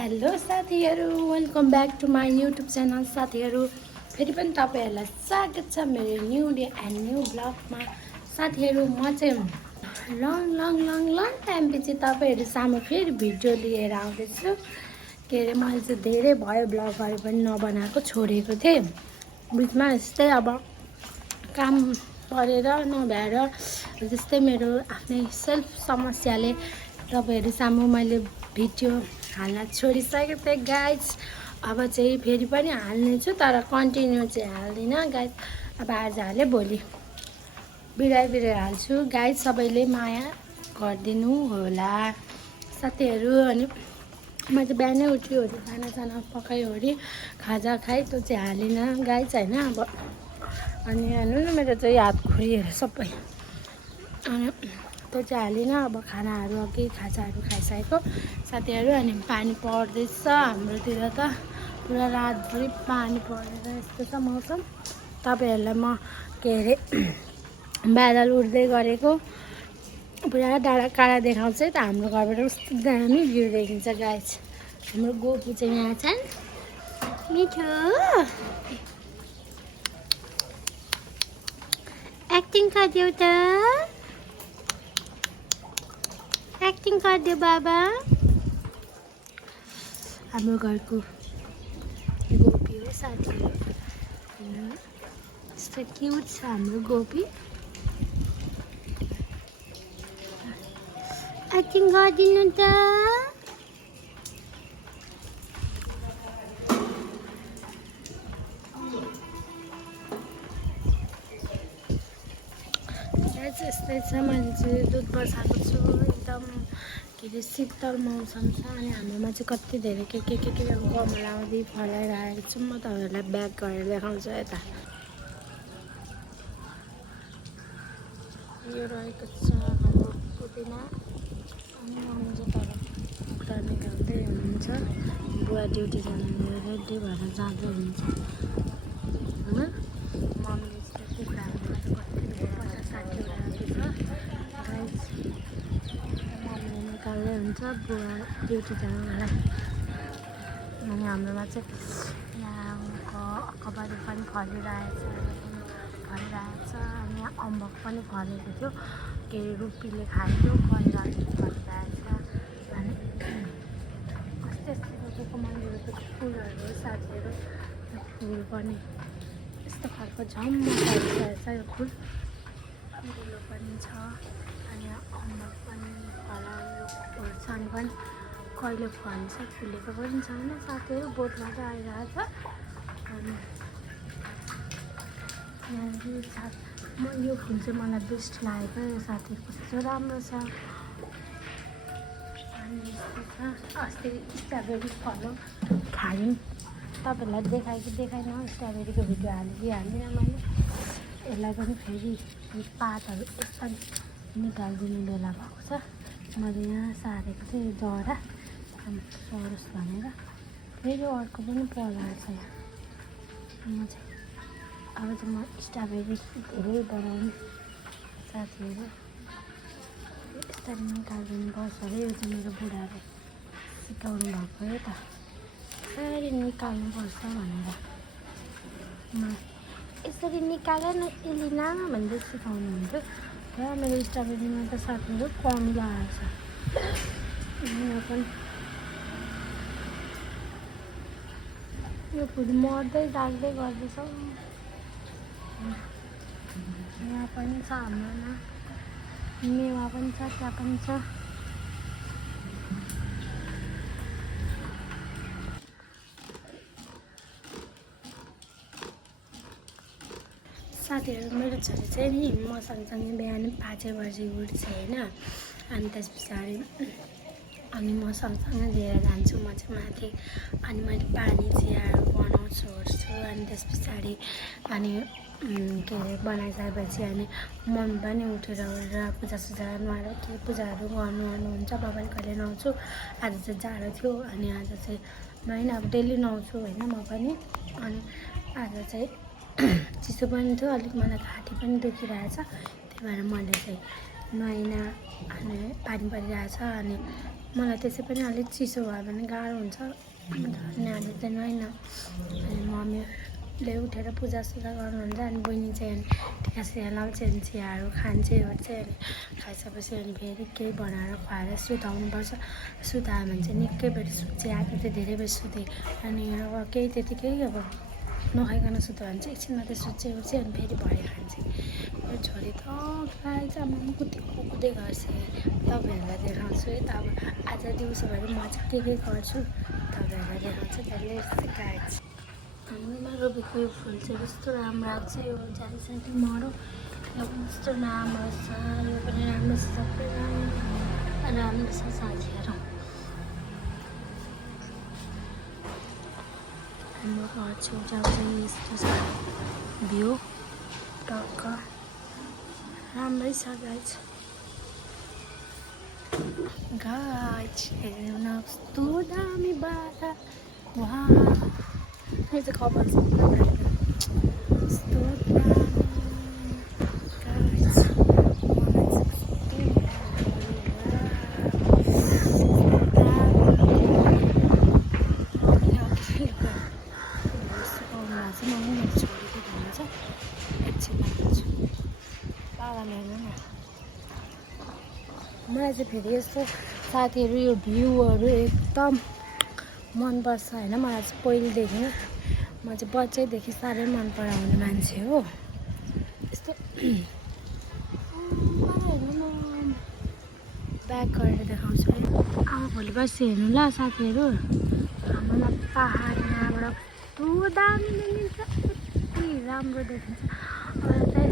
Hello साथीहरू, welcome back to my YouTube channel. साथीहरू फेरि पनि तपाईँहरूलाई स्वागत छ मेरो न्यू डे एन्ड न्यू ब्लगमा। साथीहरू म चाहिँ लङ टाइमपछि तपाईँहरू सामु फेरि भिडियो लिएर आउँदैछु। के अरे मैले चाहिँ धेरै भयो ब्लगहरू पनि नबनाएको, छोडेको थिएँ बिचमा। यस्तै अब काम परेर नभएर जस्तै मेरो आफ्नै सेल्फ समस्याले तपाईँहरू सामु मैले भिडियो हाल्न छोडिसकेको थिएँ गाइज। अब चाहिँ फेरि पनि हाल्नेछु, तर कन्टिन्यू चाहिँ हाल्दिनँ गाइज। अब आज हालेँ, भोलि बिराइ हाल्छु गाइज। सबैले माया गरिदिनु होला साथीहरू। अनि म चाहिँ बिहानै उठ्योहरू खानासाना पकायोहरू खाजा खाएँ, त्यो चाहिँ हालिनँ गाइज होइन। अब अनि हेर्नु न मेरो चाहिँ हात खुट्टाहरू सबै, अनि त्यो चाहिँ हालिनँ। अब खानाहरू अघि खाजाहरू खाइसकेको साथीहरू। अनि पानी पर्दैछ हाम्रोतिर त, पुरा रातभरि पानी परेर यस्तो छ मौसम। तपाईँहरूलाई म के अरे बादल उड्दै गरेको पुरा डाँडा काँडा देखाउँछ त। हाम्रो घरबाट कस्तो दामी भ्यू देखिन्छ गाइज। हाम्रो गोपु चाहिँ यहाँ छन्, मिठो एक्टिङ गरिदेऊ त, एक्टिङ गरिदेऊ बाबा। हाम्रो घरको गोपी हो साथीहरू, यस्तो क्युट छ हाम्रो गोपी। एक्टिङ गरिदिनु त। यस्तै छ। मैले चाहिँ दुध बसाएको छु, एकदम के अरे शीतल मौसम छ। अनि हाम्रोमा चाहिँ कति धेरै के गमलाउँदै फलाइरहेको छु। म तपाईँहरूलाई ब्याक गरेर देखाउँछु यता। यो रहेको छ हाम्रो पुदिना। अनि मम्मी चाहिँ तल खुट्टा निकाल्दै हुनुहुन्छ, बुवा ड्युटी जानु रेडी भएर जाँदै हुनुहुन्छ होइन। मम्मीले चाहिँ कुखुराहरू कति 50-60वटा राखेको छ गाइज। मम्मीले निकाल्दै हुन्छ, बुवा ड्युटी जानुलाई। अनि हाम्रोमा चाहिँ यहाँको अखबारी पनि फलिरहेछ। अनि यहाँ अम्बक पनि फलेको थियो, के अरे रुपीले खाएको करेलाले फलिरहेछ। अनि यस्तो मन्दिरको फुलहरू साथीहरू, फुल पनि यस्तो खालको झम्म फलिरहेछ यो फुल, फुलो पनि छ। अनि यहाँ अम्बक पनि फलाएको छ, अनि पनि कहिले फल्छ, फुलेको पनि छैन साथीहरू, बोटमा चाहिँ आइरहेछ। अनि यो फुल चाहिँ मलाई बेस्ट लागेको यो साथी, कस्तो राम्रो छ। अनि यस्तो छ। अस्ति स्ट्रबेरी फल खायौँ, तपाईँहरूलाई देखाइनँ स्ट्रबेरीको भिडियो हालिदिइहाल्दिनँ मैले। यसलाई पनि फेरि पातहरू यसपालि निकालिदिने बेला भएको छ। मैले यहाँ सारेको थिएँ यो जरा सरोस् भनेर, फेरि अर्को पनि पलाएको छ यहाँ। म चाहिँ अब चाहिँ म स्ट्रबेरी धेरै बनाउने साथीहरू, यसरी निकालिदिनु पर्छ अरे। यो चाहिँ मेरो बुढाले सिकाउनु भएको हो त, यसरी निकाल्नुपर्छ भनेर। म यसरी निकाल न एलिना भन्दै सिकाउनु हुन्थ्यो। र मेरो स्ट्रबेरीमा त साथीहरू कमी लागेको छ। यहाँ पनि यो फुल मर्दै डाक्दै गर्दैछ। यहाँ पनि छ हाम्रोमा मेवा पनि छ, त्यहाँ पनि छ। साथीहरू मेरो छोरी चाहिँ नि म सँगसँगै बिहान 5 बजी उठ्छ होइन। अनि त्यस पछाडि अनि म सँगसँगै लिएर जान्छु म चाहिँ माथि। अनि मैले पानी चियाहरू बनाउँछु ओर्छु। अनि त्यस पछाडि अनि के अरे बनाइसकेपछि अनि मम्मी पनि उठेर पूजासुजा नुहाएर के पूजाहरू गर्नुहुन्छ। बाबाले कहिले नुहाउँछु, आज चाहिँ जाडो थियो। अनि आज चाहिँ म होइन अब डेली नुहाउँछु होइन म पनि। अनि आज चाहिँ चिसो पनि थियो अलिक, मलाई घाँटी पनि दुखिरहेछ, त्यही भएर मैले चाहिँ नुहाइन अनि पानी परिरहेछ अनि मलाई त्यसै पनि अलिक चिसो भयो भने गाह्रो हुन्छ अनि अहिले चाहिँ नुहाइन अनि मम्मीले उठेर पूजासुजा गर्नुहुन्छ अनि बहिनी चाहिँ अनि टिका सिका लाउँछ अनि चियाहरू खान्छ ओर्छ अनि खाइसकेपछि अनि फेरि केही बनाएर खुवाएर सुताउनुपर्छ सुतायो भने चाहिँ निकै बेर सुत्छ आज चाहिँ धेरै बेर सुतेँ अनि अब केही त्यतिकै अब नखाइकन सुत्यो भने चाहिँ एकछिन मात्रै सुत्छ ओर्छ अनि फेरि भरे खान्छ मेरो छोरी त गाई चाहिँ आमा कुदै गर्छ तपाईँहरूलाई देखाउँछु है त अब आज दिउँसो भएर म चाहिँ के गर्छु तपाईँहरूलाई देखाउँछु त्यसले गाइज हामीमा रोपेको यो फुल चाहिँ कस्तो राम्रो आएको छ यो जालिसाथी मरो यो पनि कस्तो राम्रो छ यो पनि राम्रो छ सबै राम्रो छ साथीहरू हाम्रो घर छेउछाउ चाहिँ यस्तो छ भ्यू टक्क राम्रै छ गाइज हेर्नु न कस्तो दामी बाटा वा यो चाहिँ कपाल कस्तो मलाई चाहिँ फेरि यस्तो साथीहरू यो भ्यूहरू एकदम मनपर्छ होइन मलाई चाहिँ पहिलेदेखि नै म चाहिँ बच्चैदेखि साह्रै मन पराउने मान्छे हो यस्तो हेर्नु न ब्याक गरेर देखाउँछु है अब भोलि पर्सि हेर्नु ल साथीहरू हाम्रो पाहाड यहाँबाट कस्तो दामी देखिन्छ यति राम्रो देखिन्छ अब चाहिँ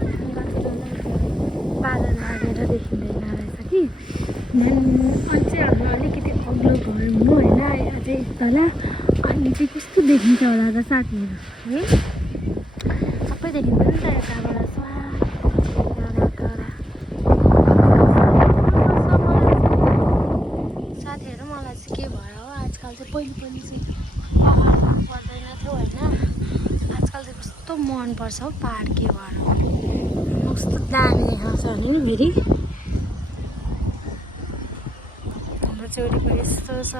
बादल लागेर देखिँदैन रहेछ कि अझै हाम्रो अलिकति अग्लो घर हुनु होइन अझै तल अनि चाहिँ कस्तो देखिन्छ होला त साथीहरू है सबै देखिन्छ नि त यताबाट साथीहरू मलाई चाहिँ के भयो हो आजकल चाहिँ पहिले चाहिँ पहाड पर्दैन थियो होइन आजकल चाहिँ कस्तो मनपर्छ हौ पहाड के भएर कस्तो दामी देखाउँछ भने नि फेरि हाम्रो चाहिँ वरिपरि यस्तो छ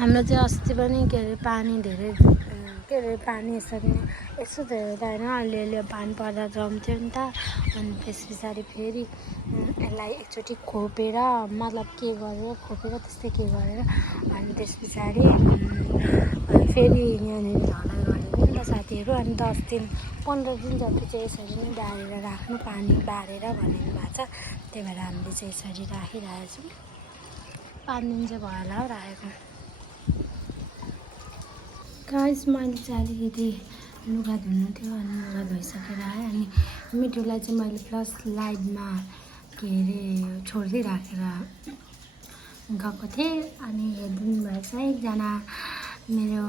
हाम्रो चाहिँ अस्ति पनि के अरे पानी धेरै के अरे पानी यसरी यसो धेरै त होइन अलिअलि पानी पर्दा जम्थ्यो नि त अनि त्यस पछाडि फेरि यसलाई एकचोटि खोपेर मतलब के गरेर खोपेर त्यस्तै के गरेर अनि त्यस पछाडि फेरि यहाँनिर ढलाई गरिदियो नि त साथीहरू अनि 10 दिन 15 दिन जति चाहिँ यसरी नै बारेर राख्नु पानी बारेर भन्नु भएको छ त्यही भएर हामीले चाहिँ यसरी राखिरहेको छौँ 5 दिन चाहिँ भयो होला हौ राखेको गाइस मैले चाहिँ अलिकति लुगा धुनु थियो अनि लुगा धोइसकेर आएँ अनि मिठोलाई चाहिँ मैले प्लस लाइटमा के अरे छोड्दै राखेर गएको थिएँ अनि हेरिदिनु भएछ एकजना मेरो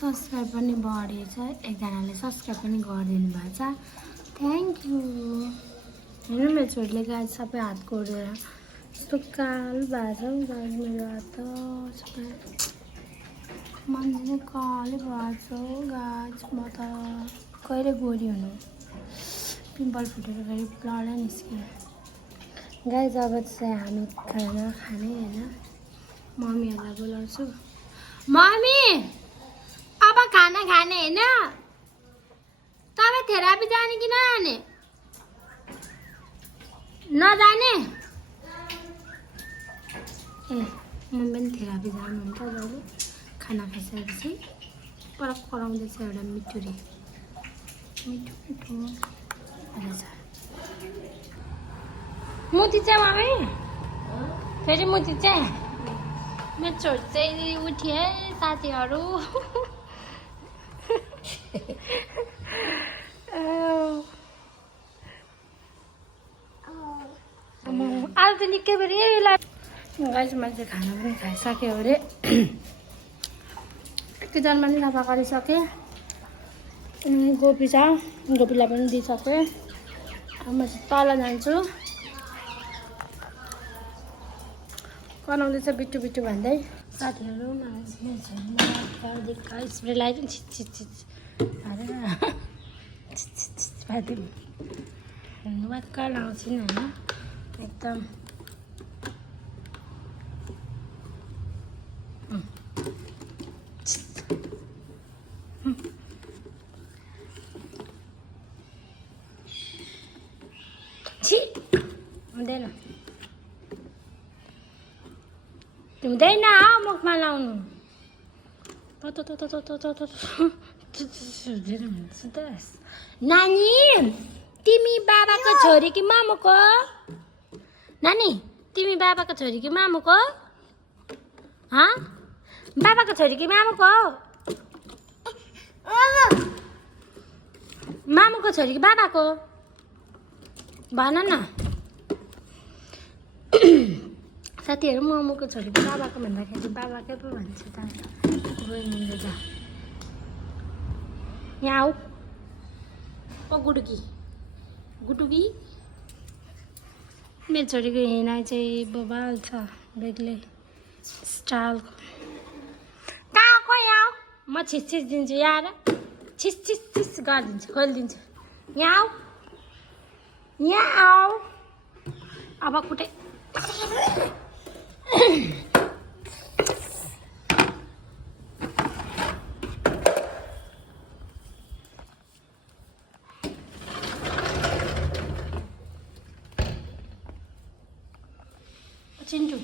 सब्सक्राइब पनि बढेछ एकजनाले सब्सक्राइब पनि गरिदिनु भएछ थ्याङ्क यू हेर्नु मेरो छोरीले गाइस सबै हात कोरेर यस्तो कालो भएको छ गाइस मेरो हात त सबै मान्छे कालो भएको छ गाइस म त कहिले गोरी हुनु पिम्पल फुटेर फेरि ब्लड निस्कियो गाइस अब चाहिँ हामी खाना खाने होइन मम्मीहरूलाई बोलाउँछु मम्मी अब खाना खाने होइन तपाईँ थेरापी जाने कि नजाने नजाने ए मम्मी पनि थेरापी जानुहुन्छ जहिले खाना खाइसकेपछि परक कराउँदैछ एउटा मिठुरी मिठो मिठो रहेछ मुती चाहिँ मम्मी फेरि मुती चाहिँ मेरो छोरी चाहिँ उठ्यो है साथीहरू आज त निकै बेर गाइस मैले खाना पनि खाइसक्यो अरे किचनमा पनि सफा गरिसकेँ अनि गोपी छ गोपीलाई पनि दिइसकेँ अब म चाहिँ तल जान्छु बनाउँदैछ बिट्टु बिट्टु भन्दै साथीहरू स्प्रे लगाइदिउँ छिच हालेर वाक्क लाउँछिन् होइन एकदम छि हुँदैन हुँदैन मुखमा लाउनु नानी तिमी बाबाको छोरी कि मामुको नानी तिमी बाबाको छोरी कि मामुको बाबाको छोरी कि मामुको मामुको छोरी कि बाबाको भन न साथीहरू मामुको छोरी कि बाबाको भन्दाखेरि बाबाकै पो भन्छ त रोइँदै जा यहाँ आऊ ओ गुटुकी मेरो छोरीको हिँडाइ चाहिँ बबाल छ बेग्लै स्टाइलको कहाँ को यहाँ म छिस दिन्छु यहाँ छिस गरिदिन्छु खोलिदिन्छु यहाँ आऊ अब कुटै चिन्टु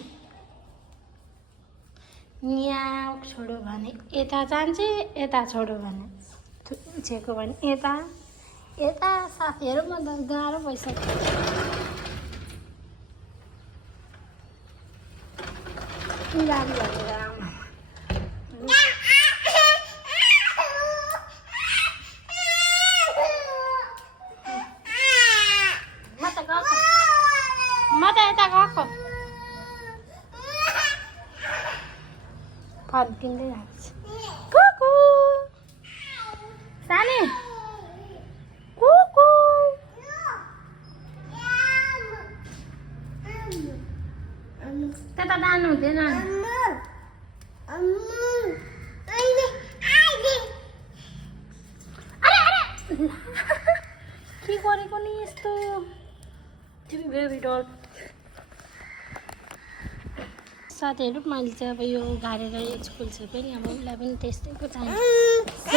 यहाँ छोडो भने यता जान्छे यता छोडो भने छेको भने यता साथीहरू म त गाह्रो भइसक्यो गाडी भनेर आउनु म त यता गएको फर्किँदै जान्छ कुकु सानी कुकु त्यता जानु हुँदैन के गरेको नि यस्तो तिमी बेबी डल साथीहरू मैले चाहिँ अब यो गाडेर स्कुल छ पनि अब उसलाई पनि त्यस्तैको चाहिन्छ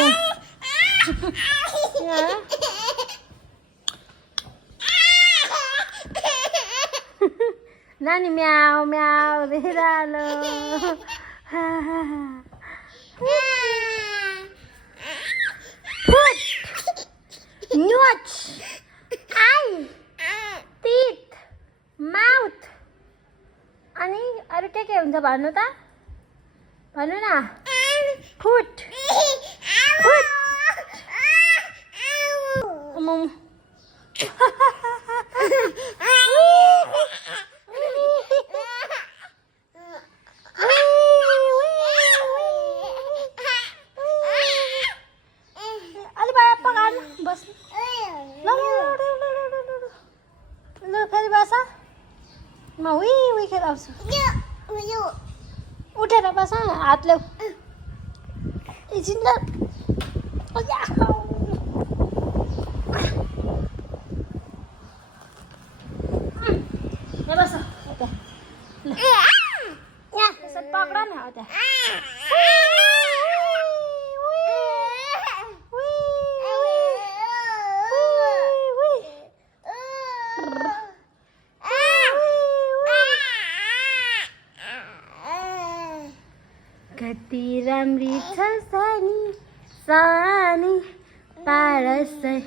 नानी म्याउ म्याउ बिरालो नोच आई टिथ माउथ अनि अरू के हुन्छ भन्नु त भन्नु न फुट अलि भयो पकाउनु बस्नु ल फेरि बस म उही खेलाउँछु उठेर बस हात ल्याऊ एकछिन ल बस यहाँ यसरी पक्र न कति राम्री छ सानी पारसै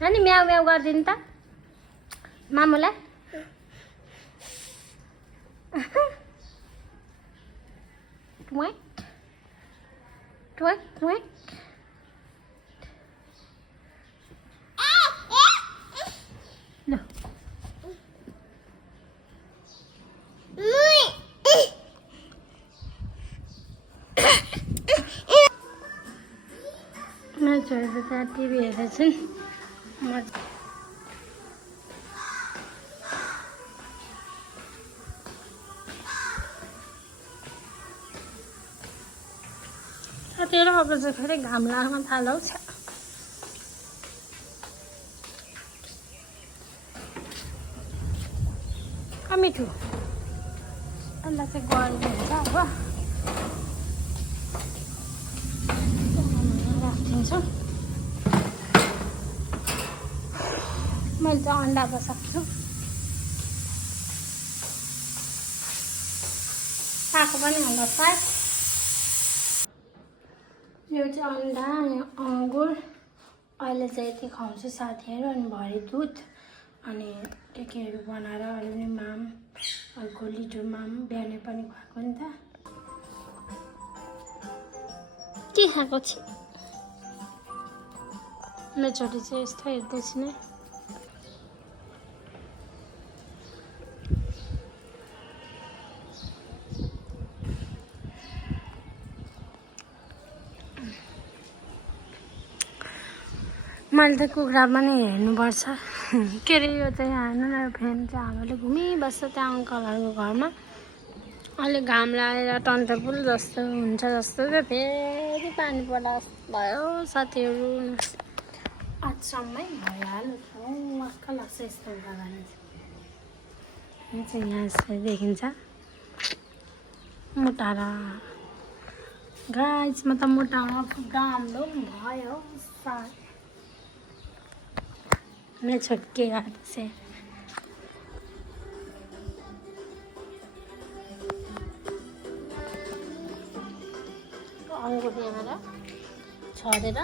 नानी म्याउ म्याउ गरिदिनु त मामुलाई ट्वेक ट्वेक ट्वेक मेरो छोरीले त्यहाँ टिभी हेर्दैछन्। साथीहरू अब चाहिँ फेरि घाम लाग्न थाल्यो। मिठो अन्त चाहिँ गर्मी हुन्छ अब राखिदिन्छु। मैले चाहिँ अन्डा बसाएको छु। पाएको पनि अन्डा फ्राई। यो चाहिँ अन्डा अनि अङ्गुर। अहिले चाहिँ यति खुवाउँछु साथीहरू। अनि भरे दुध अनि केहरू बनाएर अहिले माम अर्को लिटो माम बिहानै पनि खुवाएको नि त। के खाएको छु मेरो छोरी चाहिँ यस्तो हेर्दैछु नै। मैले त कुखुरा पनि हेर्नुपर्छ। के अरे यो चाहिँ हेर्नु न फ्यान चाहिँ हामीले घुमिबस्छ त्यहाँ अङ्कलहरूको घरमा। अहिले घाम लागेर टन्टपुल जस्तो हुन्छ जस्तो चाहिँ फेरि पानी पर्दा भयो साथीहरू। आजसम्मै भइहाल्यो। वाक्क लाग्छ यस्तो हुँदा भने चाहिँ। यहाँ यसरी देखिन्छ मोटारा गाइसमा त मोटारा पुग्दा हाम्रो भयो साथ। मैं छुटके हाथ से अङ्गुर यहाँ छरेर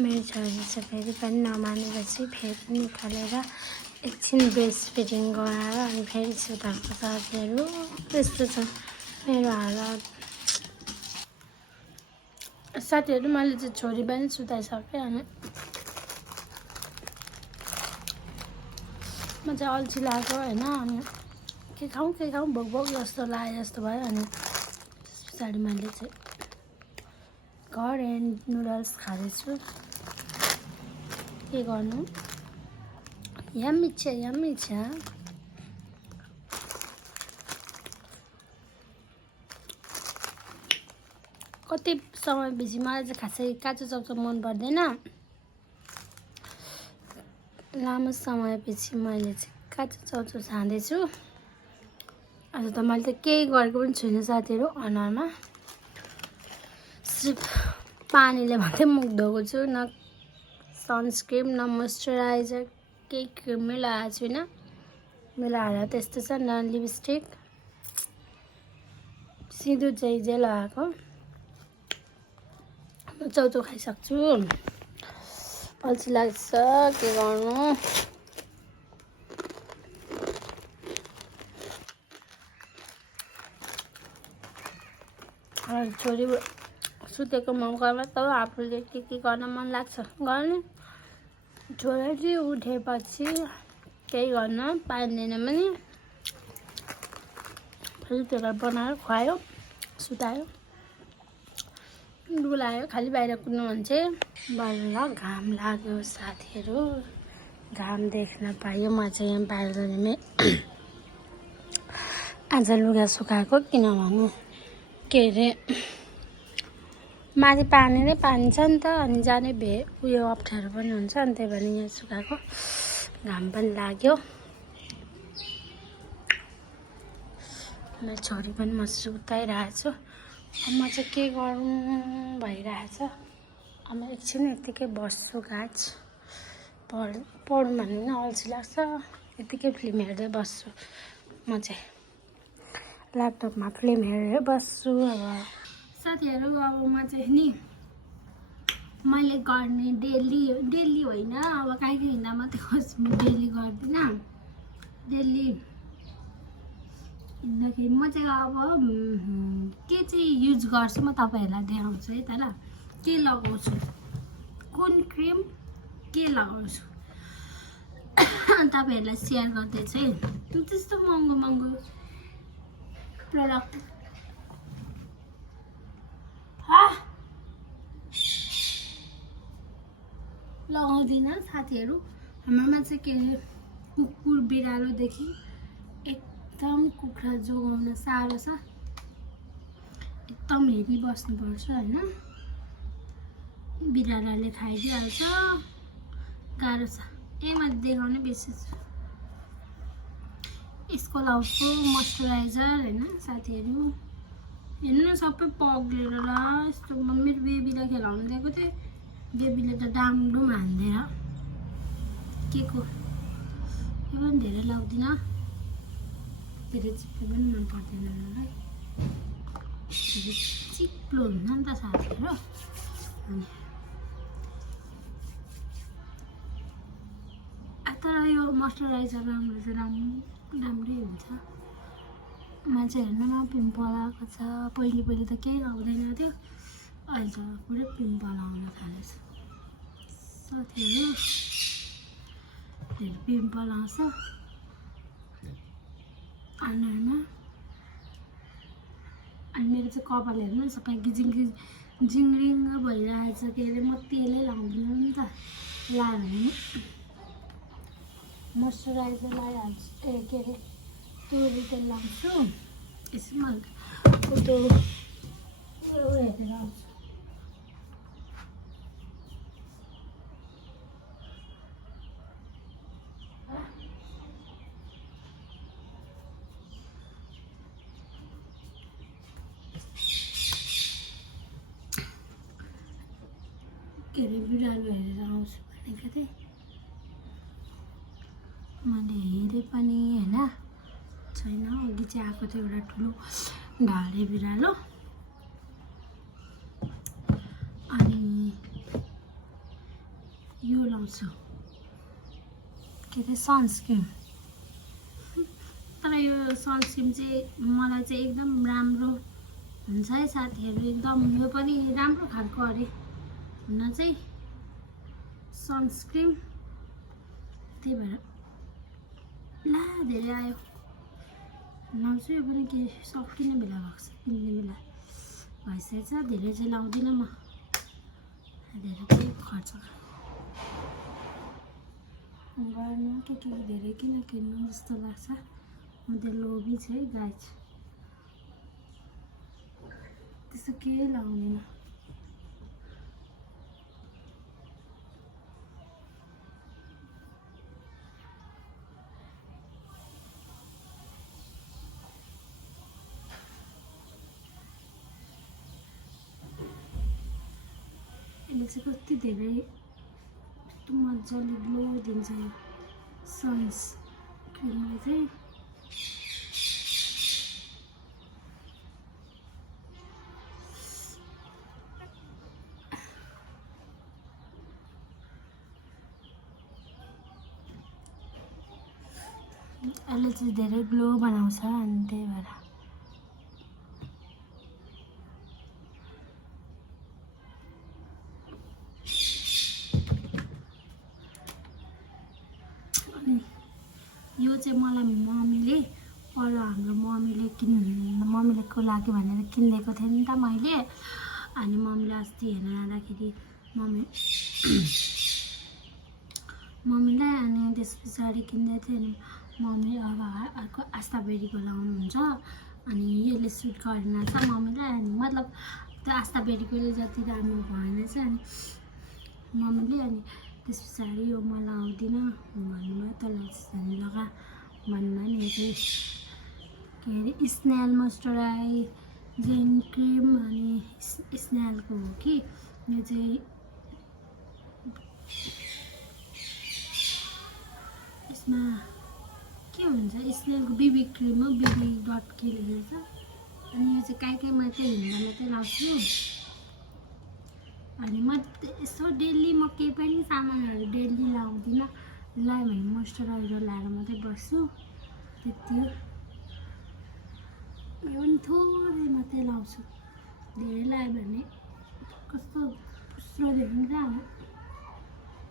मेरो छोरी चाहिँ फेरि पनि नमानेपछि फेरि निकालेर एकछिन ब्रेस्ट फिडिङ गराएर अनि फेरि सुताएको साथीहरू। त्यस्तो छ मेरो हालत साथीहरू। मैले चाहिँ छोरी पनि सुताइसकेँ अनि म चाहिँ अल्छी लाग्यो होइन। अनि के खाउँ भोक जस्तो लाग्यो जस्तो भयो। अनि त्यस पछाडि मैले चाहिँ कोरियन नुडल्स खाँदैछु। के गर्नु यम्मी छ। कति समयपछि मलाई चाहिँ खासै काँचो चाउचाउ मन पर्दैन। लामो समयपछि मैले चाहिँ काँचो चाउचाउ खाँदैछु। आज त मैले त केही गरेको पनि छुइनँ साथीहरू। अनुहारमा सिर्फ पानीले मात्रै मुख धोएको छु। न सनस्क्रिम न मोइस्चराइजर केही क्रिमै लगाएको छुइनँ। मेरो हालत त्यस्तो छ। न लिपस्टिक सिधो चाहिँ लगाएको। म चाउचाउ खाइसक्छु। अल्छी लाग्छ के गर्नु। छोरी सुतेको मौकामा त आफूले के गर्न मन लाग्छ गर्ने। छोरा चाहिँ उठेपछि केही गर्न पाइँदैन पनि फेरि त्यसलाई बनाएर खुवायो सुतायो डुलायो। खालि बाहिर कुद्नु भने चाहिँ बल्ल घाम लाग्यो साथीहरू। घाम देख्न पायो। म चाहिँ यहाँ बाल्कनीमै आज लुगा सुकाएको। किनभने के अरे माथि पानी नै पानी छ नि त। अनि जाने उयो अप्ठ्यारो पनि हुन्छ। अनि त्यही भएर यहाँ सुकाएको। घाम पनि लाग्यो। मेरो छोरी पनि म सुताइरहेको छु। म चाहिँ के गरौँ भइरहेछ। अब एकछिन यत्तिकै बस्छु गाछ। पढौँ भने नि अल्छी लाग्छ। यत्तिकै फिल्म हेर्दै बस्छु। म चाहिँ ल्यापटपमा फिल्म हेरेर बस्छु। अब साथीहरू अब म चाहिँ नि मैले गर्ने डेली होइन। अब काहीँ हिँड्दा मात्रै खोज्छु। म डेली गर्दिनँ। डेली हिँड्दाखेरि म चाहिँ अब के चाहिँ युज गर्छु म तपाईँहरूलाई देखाउँछु है त ल। के लगाउँछु कुन क्रिम के लगाउँछु तपाईँहरूलाई सेयर गर्दैछु है। त्यस्तो महँगो महँगो प्रडक्ट लगाउँदिनँ साथीहरू। हाम्रोमा चाहिँ के अरे कुकुर बिरालोदेखि एकदम कुखुरा जोगाउन साह्रो छ, एकदम हेरिबस्नुपर्छ होइन। बिरालोले खाइदिइहाल्छ, गाह्रो छ। मैले देखाउने बेसी छ। यसको लाउँछु मोइस्चराइजर होइन साथीहरू। हेर्नु सबै पग्लेर ल यस्तो। मेरो बेबीलाई खेलाउनु दिएको थिएँ, बेबीले त डाम्रो हान्दिएर के को। यो पनि धेरै लाउँदिनँ, धेरै चिप्लो पनि मन पर्दैन मलाई। धेरै चिप्लो हुन्छ नि त साथीहरू। अनि तर यो मोइस्चराइजर राम्रो चाहिँ राम्रै हुन्छ। मान्छे हेर्नु न पिम्पल आएको छ। पहिले त केही आउँदैन थियो, अहिले त पुरै पिम्पल आउन थालेछ साथीहरू। धेरै पिम्पल आउँछ अनुहारमा। अनि मेरो चाहिँ कपाल हेर्नु सबै जिङ्रिङ भइरहेछ। के अरे म तेलै लाउँदिनँ नि त, लायो भने मोइस्चराइजर लगाइहाल्छु। के अरे तोरी तेल लाउँछु, यसमा त्यो हेरेर आउँछु। के अरे बिरालो हेरेर आउँछु भनेको थिएँ मैले। हेरेँ पनि होइन, छैन। अघि चाहिँ आएको थियो एउटा ठुलो ढाडे बिरालो। अनि यो लाउँछु के अरे सनस्क्रिन। तर यो सनस्क्रिन चाहिँ मलाई चाहिँ एकदम राम्रो हुन्छ है साथीहरू। एकदम यो पनि राम्रो खालको अरे हुन चाहिँ सनस्क्रिन। त्यही भएर ला धेरै आयो, लाउँछु। यो पनि के सकिने बेला भएको छ, किन्ने बेला भइसकेछ। धेरै चाहिँ लाउँदिनँ म, धेरै चाहिँ खर्च गर्नु के धेरै किन किन्नु जस्तो लाग्छ। म त लोभी छु है गाइज, त्यस्तो केही लाउँदिनँ। यसले चाहिँ कति धेरै कस्तो मजाले ग्लो दिन्छ यो सनस्क्रिनले चाहिँ। यसले चाहिँ धेरै ग्लो बनाउँछ अनि त्यही भएर यो चाहिँ मलाई मम्मीले पर हाम्रो मम्मीले को लागि भनेर किनिदिएको थिएँ नि त मैले। अनि मम्मीले अस्ति हेर्न जाँदाखेरि मम्मीलाई अनि त्यस पछाडि किन्दै थियो। अनि मम्मी अब अर्को आस्ताबेरीको लाउनुहुन्छ, अनि यसले सुट गरेन छ मम्मीलाई। अनि मतलब त्यो आस्ताबेरीकोले जति राम्रो भएन चाहिँ अनि मम्मीले। अनि त्यस पछाडि यो म लाउँदिनँ भन्नुभयो, त लगा भन्नुभयो नि। चाहिँ के अरे स्नेल मोइस्चराइजिङ क्रिम, अनि स्नेलको हो कि यो चाहिँ। यसमा के हुन्छ, स्नेलको बिबी क्रिम हो, BB.K लेखेको छ। अनि यो चाहिँ कहीँ मात्रै हिँड्दा मात्रै लाउँछु। अनि म यसो डेली म केही पनि सामानहरू डेली लाउँदिनँ, लायो भने मोइस्चराइजर लाएर मात्रै बस्छु, त्यति हो। यो पनि थोरै मात्रै लाउँछु, धेरै लायो भने कस्तो फुस्रो देखिन्छ।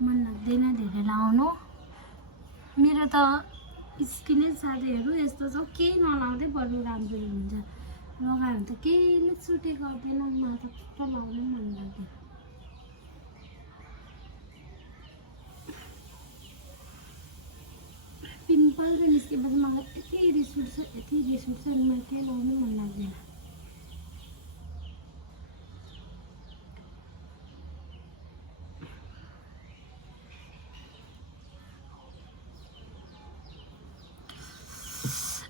मन लाग्दैन धेरै लाउनु। मेरो त स्किनै साथीहरू यस्तो छ, केही नलाउँदै बरु राम्रो हुन्छ। लगायो भने त केही नै सुटै गर्दैन, मलाई त पुरा लाउनै मन लाग्दैन। पिम्पल चाहिँ निस्केपछि मलाई यति रिस उठ्छ अनि मलाई केही लाउनै मन लाग्दैन।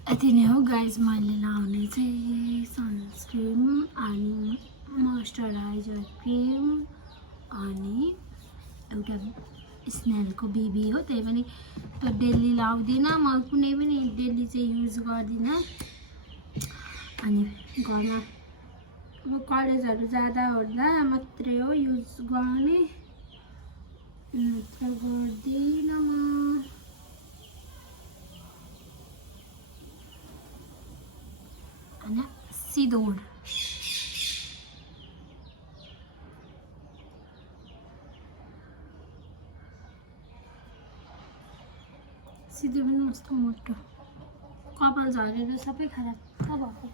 यति नै हो गाइज मैले लाउने चाहिँ सनस्क्रिन अनि मोइस्चराइजर क्रिम अनि एउटा स्नेलको बिबी हो, त्यही पनि त्यो डेली लाउँदिनँ म, कुनै पनि डेली चाहिँ युज गर्दिनँ। अनि घरमा अब कलेजहरू जाँदा ओर्दा मात्रै हो युज गर्ने, नत्र गर्दिनँ म। सिँदुर सिँदुर पनि कस्तो मोटो, कपाल झरेर सबै खराब भएको छ।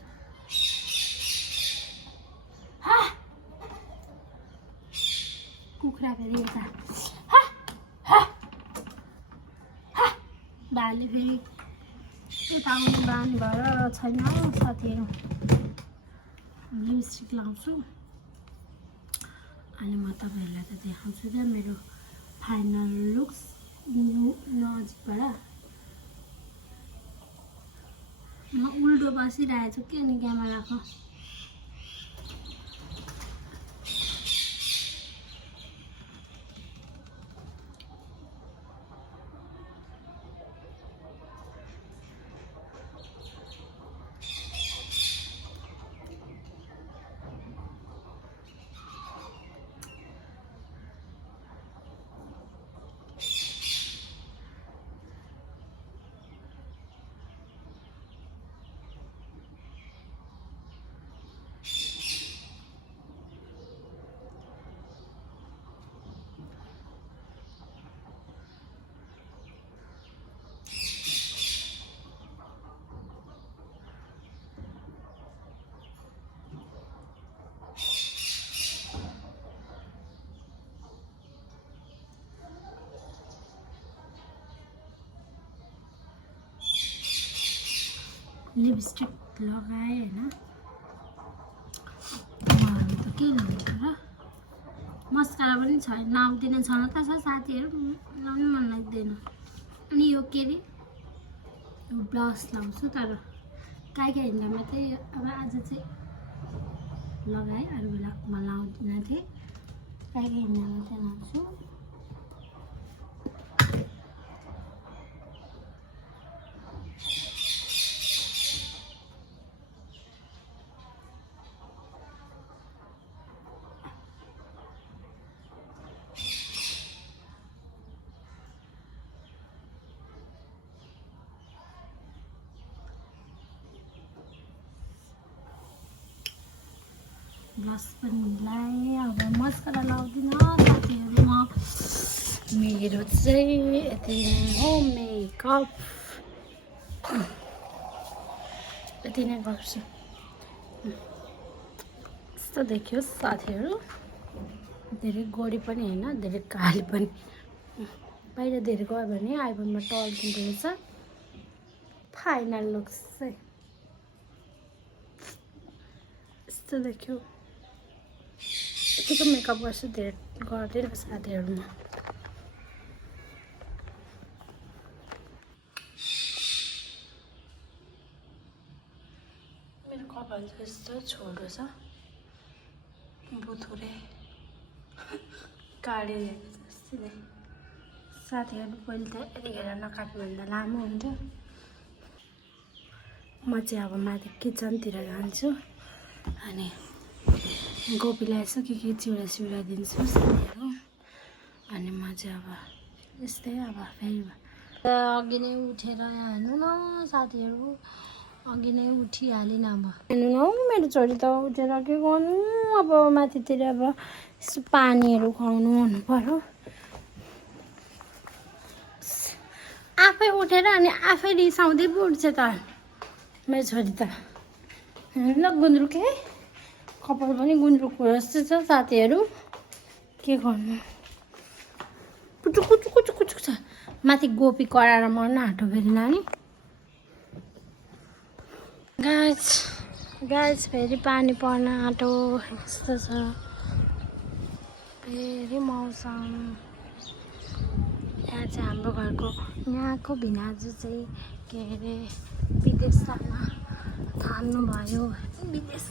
कुखुरा फेरि यता भाले फेरि यता आउने बानी भएर छैन साथीहरू। लिपस्टिक लाउँछु अनि म तपाईँहरूलाई त देखाउँछु क्या मेरो फाइनल लुक्स नजिकबाट। म उल्टो बसिरहेको छु कि अनि क्यामेराको लिपस्टिक लगाएँ होइन। त के लाउँछ र, मस्कारा पनि छ, लाउँदिनँ छन त छ साथीहरू, लाउनु मन लाग्दैन। अनि यो के अरे यो ब्लस लाउँछु, तर कहीँ हिँड्दामा चाहिँ अब आज चाहिँ लगाएँ, अरू बेला म लाउँदिनँ थिएँ, कहीँ हिँड्दामा चाहिँ लाउँछु। ब्लस पनि लगाएँ, अब मस्कारा लाउँदिनँ साथीहरू। म मेरो चाहिँ यति नै हो मेकअप, यति नै गर्छु। यस्तो देखियो साथीहरू, धेरै गोरी पनि होइन धेरै काली पनि। बाहिर धेरै गयो भने आइफोनमा टल्किँदो रहेछ। फाइनल लुक्स चाहिँ यस्तो देखियो। यतिको मेकअप गर्छु, धेरै गर्दैन साथीहरूमा। मेरो कपाल चाहिँ यस्तो छोटो छ, बुथुरे काटिदिएको जस्तै। साथीहरू पहिले त यतिखेर नकाट्नु भन्दा लामो हुन्थ्यो। म चाहिँ अब माथि किचनतिर जान्छु अनि गोपीलाई यसो के चिउरा सिउरा दिन्छु साथीहरू। अनि म चाहिँ अब यस्तै अब फेरि अघि नै उठेर यहाँ हेर्नु न साथीहरू, अघि नै उठिहालिनँ अब। हेर्नु न मेरो छोरी त उठेर के गर्नु, अब माथितिर अब यसो पानीहरू खुवाउनु हुनु पर्यो। आफै उठेर अनि आफै रिसाउँदै पो उठ्छ त मेरो छोरी त। ल गुन्द्रुक है, कपाल पनि गुन्द्रुकको जस्तो छ साथीहरू, के गर्नु। कुचुक कुचुक कुचुक कुचुक छ। माथि गोपी कराएर मर्न आँटो फेरि नानी। गाइस फेरि पानी पर्न आँटो यस्तो छ फेरि मौसम। यहाँ चाहिँ हाम्रो घरको यहाँको भिनाजु चाहिँ के अरे विदेश जान थाल्नुभयो, विदेश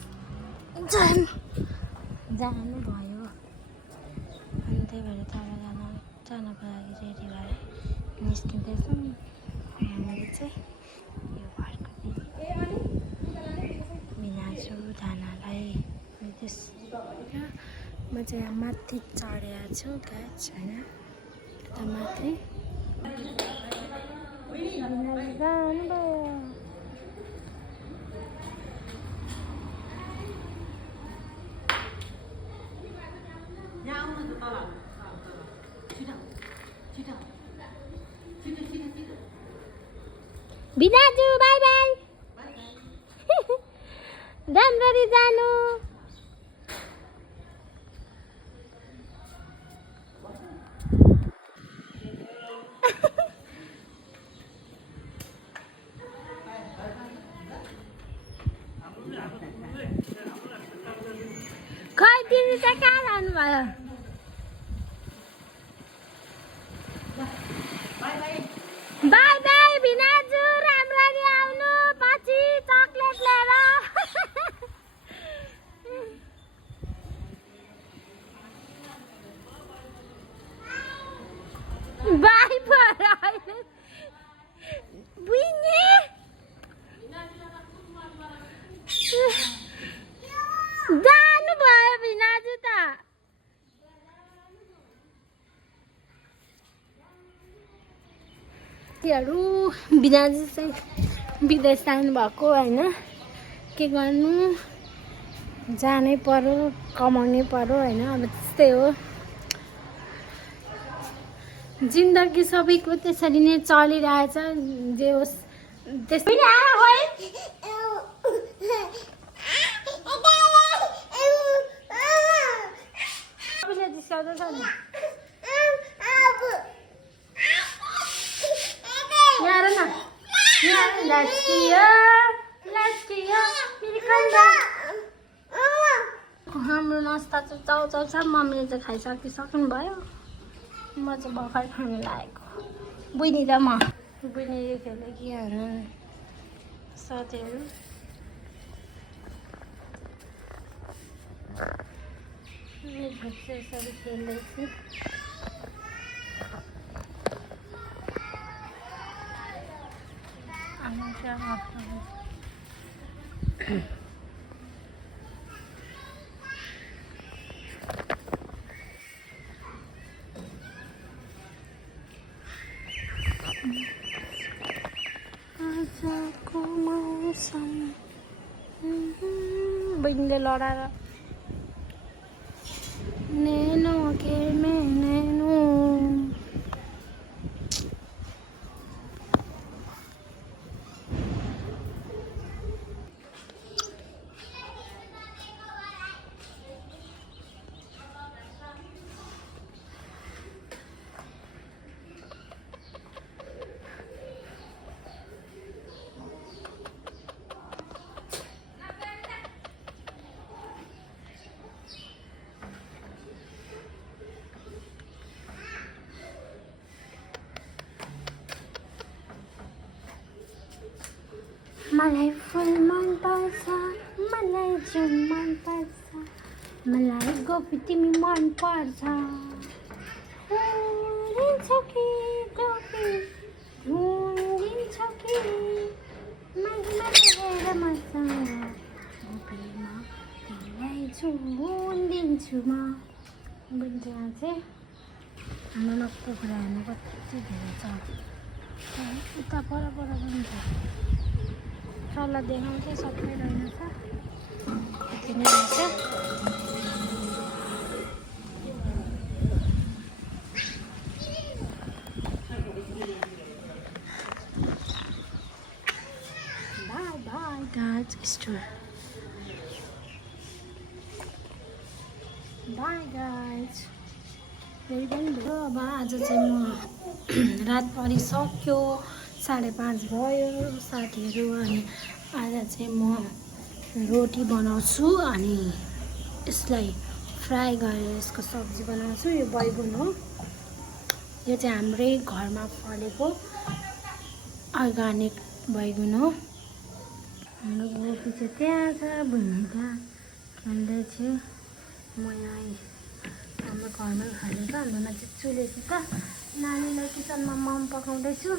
जानुभयो अनि त्यही भएर तल जानको लागि रेडी भएर निस्किँदैछौँ। हामीले चाहिँ यो घरको भिनाजु जानलाई विदेश। म चाहिँ यहाँ माथि चढेको छु गाइस होइन, यता माथि जानुभयो। भिनाजु बाई बाई, राम्ररी जानु। खै तिमी चाहिँ कहाँ जानुभयो? बाई बाई भिनाजु, राम्ररी आउनु पछि चक्लेट लिएर। बाई भयो अहिले बुझ्ने। जानुभयो भिनाजु त। भिनाजु चाहिँ विदेश जानुभएको होइन, के गर्नु, जानै पर्यो, कमाउनै पर्यो होइन। अब त्यस्तै हो जिन्दगी, सबैको त्यसरी नै चलिरहेछ। जे होस् त्यसै हाम्रो नास्ता चाहिँ चाउचाउ छ। मम्मीले चाहिँ खाइसक्नु भयो, म चाहिँ भर्खर खानु लागेको। बुझ्ने त म बुझ्ने खेल्दै के हुनु साथीहरू। यसरी खेल्दैछु। आजको मौसम बहिनीले लडाएर नैनो के में नैनो। मलाई फुल मन पर्छ, मलाई जुन मन पर्छ, मलाई गोपी तिमी मन पर्छ। दिन्छौ कि गोपी दिन्छ कि महिमा हेर मसँग गोपीमा तिमीलाई जुन दिन्छु म। यहाँ चाहिँ हाम्रो पोखरा हेर्नु कति धेरै छ, उता पर पनि छ। तल देखाउँछ सबै रहेछ, यति नै रहेछ। स्टोर। बाई गाइज, फेरि पनि भयो। अब आज चाहिँ म रात परिसक्यो, 5:30 भयो साथीहरू। अनि आज चाहिँ म रोटी बनाउँछु अनि यसलाई फ्राई गरेर यसको सब्जी बनाउँछु। यो बैगुन हो, यो चाहिँ हाम्रै घरमा फलेको अर्ग्यानिक बैगुन हो। हाम्रो रोटी चाहिँ त्यहाँ छ, भूमिका खाँदैछ। म यहाँ हाम्रो घरमै खानेको, हाम्रो मान्छे चुलेसित नानीलाई किचनमा मम पकाउँदैछु।